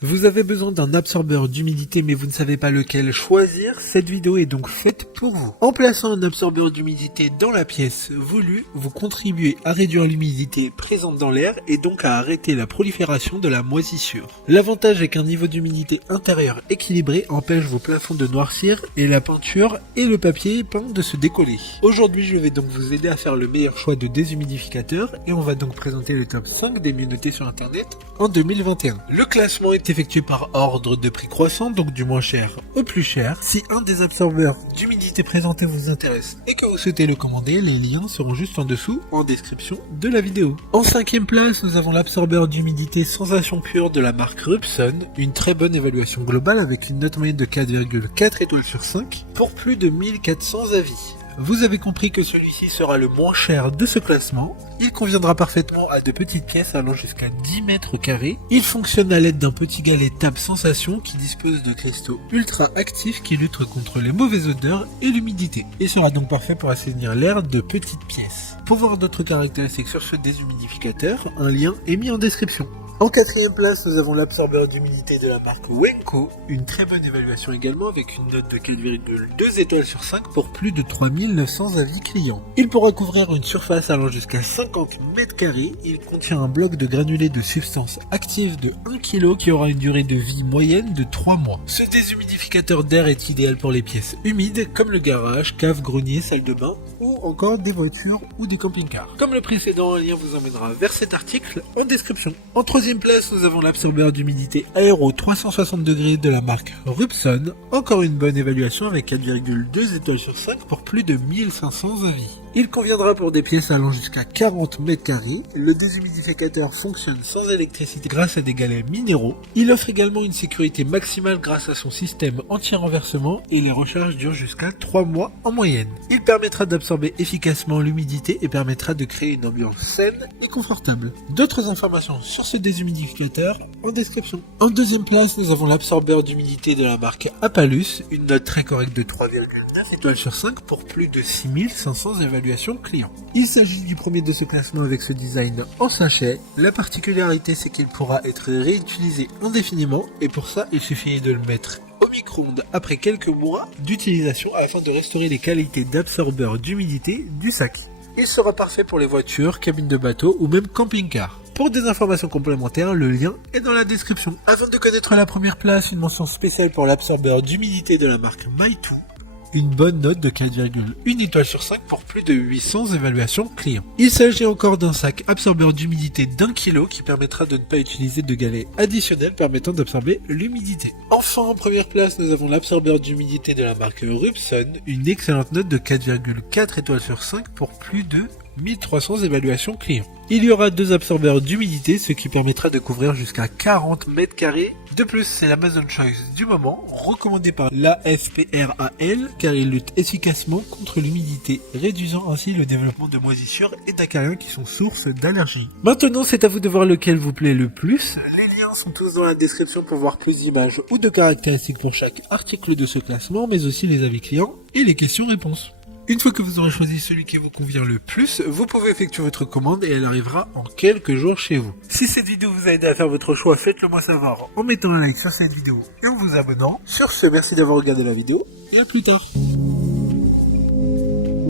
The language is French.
Vous avez besoin d'un absorbeur d'humidité mais vous ne savez pas lequel choisir, cette vidéo est donc faite pour vous. En plaçant un absorbeur d'humidité dans la pièce voulue, vous contribuez à réduire l'humidité présente dans l'air et donc à arrêter la prolifération de la moisissure. L'avantage est qu'un niveau d'humidité intérieur équilibré empêche vos plafonds de noircir et la peinture et le papier peint de se décoller. Aujourd'hui je vais donc vous aider à faire le meilleur choix de déshumidificateur et on va donc présenter le top 5 des mieux notés sur internet en 2021. Le classement est effectué par ordre de prix croissant, donc du moins cher au plus cher. Si un des absorbeurs d'humidité présentés vous intéresse et que vous souhaitez le commander, les liens seront juste en dessous en description de la vidéo. En 5e place, nous avons l'absorbeur d'humidité sensation pure de la marque Rubson, une très bonne évaluation globale avec une note moyenne de 4,4 étoiles sur 5 pour plus de 1400 avis. Vous avez compris que celui-ci sera le moins cher de ce classement. Il conviendra parfaitement à de petites pièces allant jusqu'à 10 mètres carrés. Il fonctionne à l'aide d'un petit galet Tab Sensation qui dispose de cristaux ultra actifs qui luttent contre les mauvaises odeurs et l'humidité. Il sera donc parfait pour assainir l'air de petites pièces. Pour voir d'autres caractéristiques sur ce déshumidificateur, un lien est mis en description. En 4e place, nous avons l'absorbeur d'humidité de la marque Wenco, une très bonne évaluation également avec une note de 4,2 étoiles sur 5 pour plus de 3900 avis clients. Il pourra couvrir une surface allant jusqu'à 50 mètres carrés. Il contient un bloc de granulés de substances actives de 1 kg qui aura une durée de vie moyenne de 3 mois. Ce déshumidificateur d'air est idéal pour les pièces humides comme le garage, cave, grenier, salle de bain ou encore des voitures ou des camping-cars. Comme le précédent, un lien vous emmènera vers cet article en description. En 3e place, nous avons l'absorbeur d'humidité Aero 360 degrés de la marque Rubson. Encore une bonne évaluation avec 4,2 étoiles sur 5 pour plus de 1500 avis. Il conviendra pour des pièces allant jusqu'à 40 mètres carrés. Le déshumidificateur fonctionne sans électricité grâce à des galets minéraux. Il offre également une sécurité maximale grâce à son système anti-renversement et les recharges durent jusqu'à 3 mois en moyenne. Il permettra d'absorber efficacement l'humidité et permettra de créer une ambiance saine et confortable. D'autres informations sur ce déshumidificateur en description. En 2e place, nous avons l'absorbeur d'humidité de la marque Apalus, une note très correcte de 3,9 étoiles sur 5 pour plus de 6500 évaluations clients. Il s'agit du premier de ce classement avec ce design en sachet. La particularité, c'est qu'il pourra être réutilisé indéfiniment et pour ça, il suffit de le mettre au micro-ondes après quelques mois d'utilisation afin de restaurer les qualités d'absorbeur d'humidité du sac. Il sera parfait pour les voitures, cabines de bateau ou même camping-car. Pour des informations complémentaires, le lien est dans la description. Avant de connaître la première place, une mention spéciale pour l'absorbeur d'humidité de la marque Maitou. Une bonne note de 4,1 étoiles sur 5 pour plus de 800 évaluations clients. Il s'agit encore d'un sac absorbeur d'humidité d'1 kg qui permettra de ne pas utiliser de galets additionnels permettant d'absorber l'humidité. Enfin, en première place, nous avons l'absorbeur d'humidité de la marque Rubson, une excellente note de 4,4 étoiles sur 5 pour plus de 1300 évaluations clients. Il y aura 2 absorbeurs d'humidité, ce qui permettra de couvrir jusqu'à 40 mètres carrés. De plus, c'est l'Amazon Choice du moment, recommandé par l'AFPRAL, car il lutte efficacement contre l'humidité, réduisant ainsi le développement de moisissures et d'acariens qui sont source d'allergies. Maintenant, c'est à vous de voir lequel vous plaît le plus. Les liens sont tous dans la description pour voir plus d'images ou de caractéristiques pour chaque article de ce classement, mais aussi les avis clients et les questions-réponses. Une fois que vous aurez choisi celui qui vous convient le plus, vous pouvez effectuer votre commande et elle arrivera en quelques jours chez vous. Si cette vidéo vous a aidé à faire votre choix, faites-le moi savoir en mettant un like sur cette vidéo et en vous abonnant. Sur ce, merci d'avoir regardé la vidéo et à plus tard.